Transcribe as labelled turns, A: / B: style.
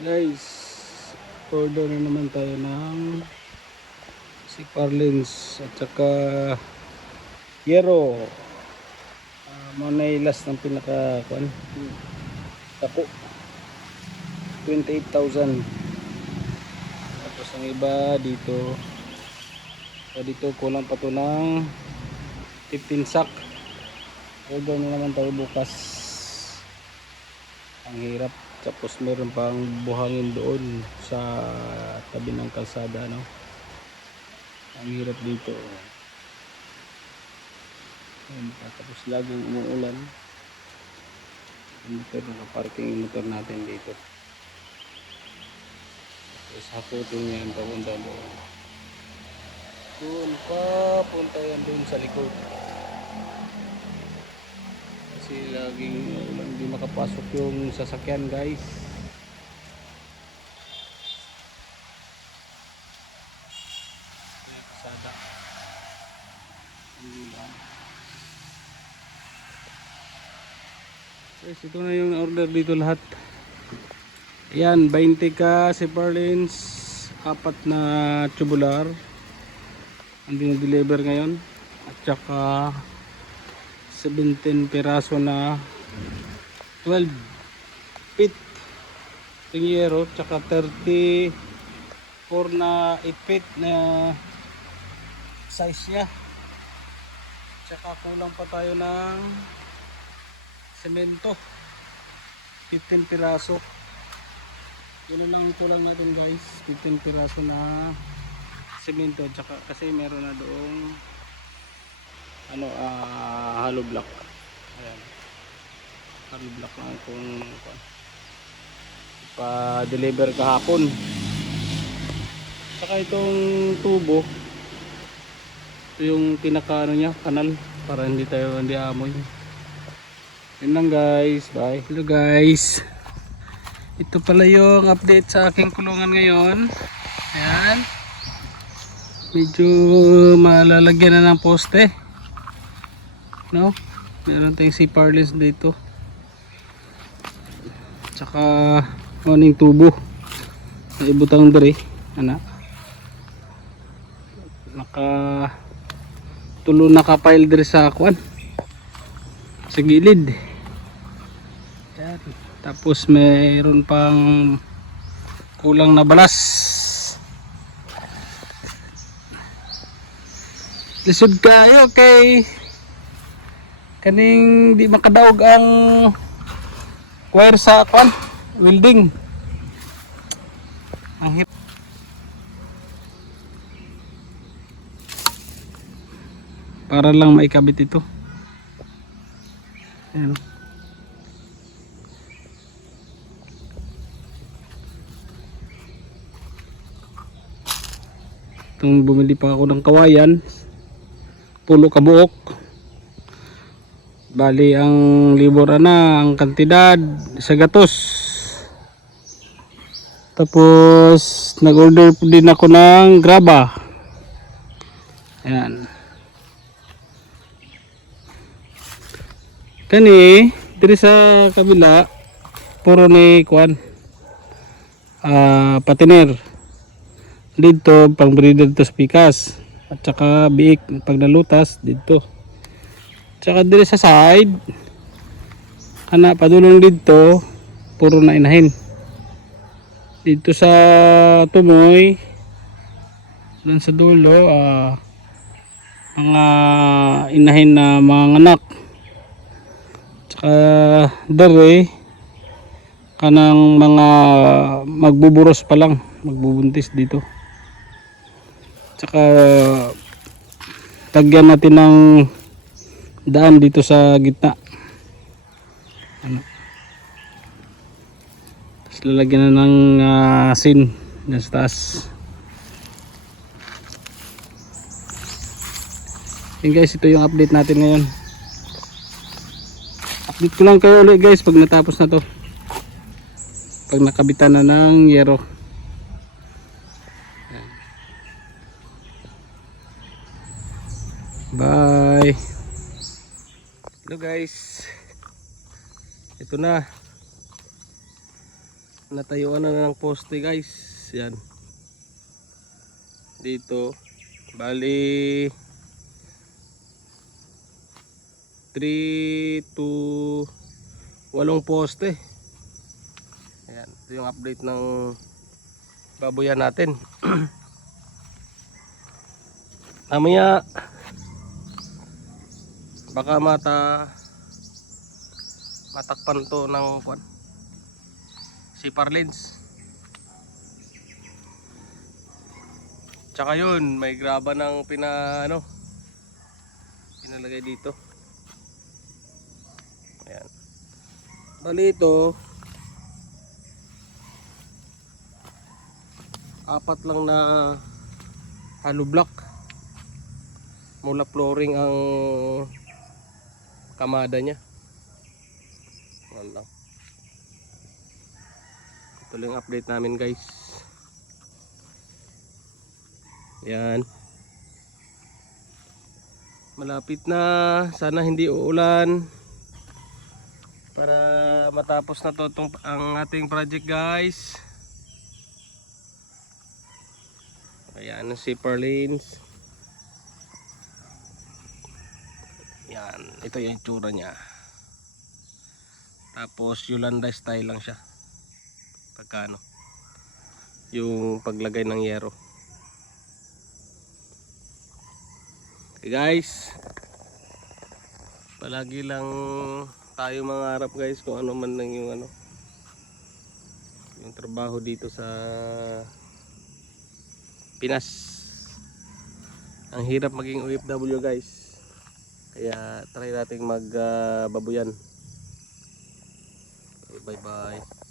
A: Guys, order na naman tayo ng si Parlins at saka Yero. Uh, mga last ng pinaka kuan. Tapo. 28,000. Tapos ang iba dito. Dito kulang pa to ng 15 sack. Order na naman tayo bukas. Ang hirap. Tapos meron pang buhangin doon sa tabi ng kalsada no. Ang hirap dito. Tapos laging umuulan. Yung motor, nakaparking yung motor natin dito. Tapos hakutin yan papunta doon. Doon pa, punta yan doon sa likod. Kasi laging hindi makapasok yung sasakyan guys. Kasada. Guys, ito na yung order dito lahat. Yan, 20 ka si Perlins, apat na tubular. Ang dinideliver ngayon. At saka 17 piraso na 12 feet tingero tsaka 34 na 8 feet na size niya. Tsaka kulang pa tayo ng semento. 15 piraso. Yun lang ang kulang natin guys. 15 piraso na semento. Tsaka kasi meron na doong ano ah hollow block. Ayan hollow block lang kung pa deliver kahapon. Saka itong tubo ito yung pinaka ano niya kanal para hindi tayo hindi amoy yun lang guys. Bye. Hello guys. Ito pala yung update sa aking kulungan ngayon. Ayan. Medyo malalagyan na ng poste. No? Meron tayong si parlins dito tsaka morning tubo. Na ibutang dere ana. Naka tulo naka-pile dere sa kwan sa gilid. Tapos mayroon pang kulang na balas. Lisod kayo kay kaning di makadaog ang wire sa kwan welding. Ang hip para lang maikabit ito. Ayan. itong bumili pa ako ng kawayan pulo kabuok Bali ang libor na ang kantidad sa gatos. Tapos nag-order din ako ng graba. Ayan. Kani diri sa kabila puro ni kuan. Ah, patiner. Dito pang breeder to spikas at saka biik pag nalutas dito. Tsaka dito sa side, ana padulong dito, puro na inahin. Dito sa tumoy, doon sa dulo, ah, mga inahin na mga anak. Tsaka dere, kanang mga magbuburos pa lang, magbubuntis dito. Tsaka tagyan natin ng daan dito sa gitna. Ano? Tapos lalagyan na ng uh, sin dyan sa taas. Yun guys ito yung update natin ngayon. Update ko lang kayo ulit guys pag natapos na to. Pag nakabitan na ng yero. Bye Hello guys. Ito na. natayuan na ng poste guys. Yan. Dito. Bali. 3 to 8 poste. Ayan. Ito yung update ng baboyan natin. Mamaya baka mata matakpan to ng kwan? Sipar lens tsaka yun may graba ng pina ano pinalagay dito. Ayan. Bali ito apat lang na hollow block. Mula flooring ang kamada niya. Wala ito lang update namin guys. Yan. Malapit na. Sana hindi uulan. Para matapos na to tong, ang ating project guys. Ayan ang zipper yan ito yung itsura niya. Tapos Yolanda style lang siya. Pagkano? Yung paglagay ng yero. Okay guys. Palagi lang tayo mangarap guys kung ano man lang yung ano yung trabaho dito sa Pinas. Ang hirap maging OFW guys kaya try nating mag uh, babuyan. Okay, bye bye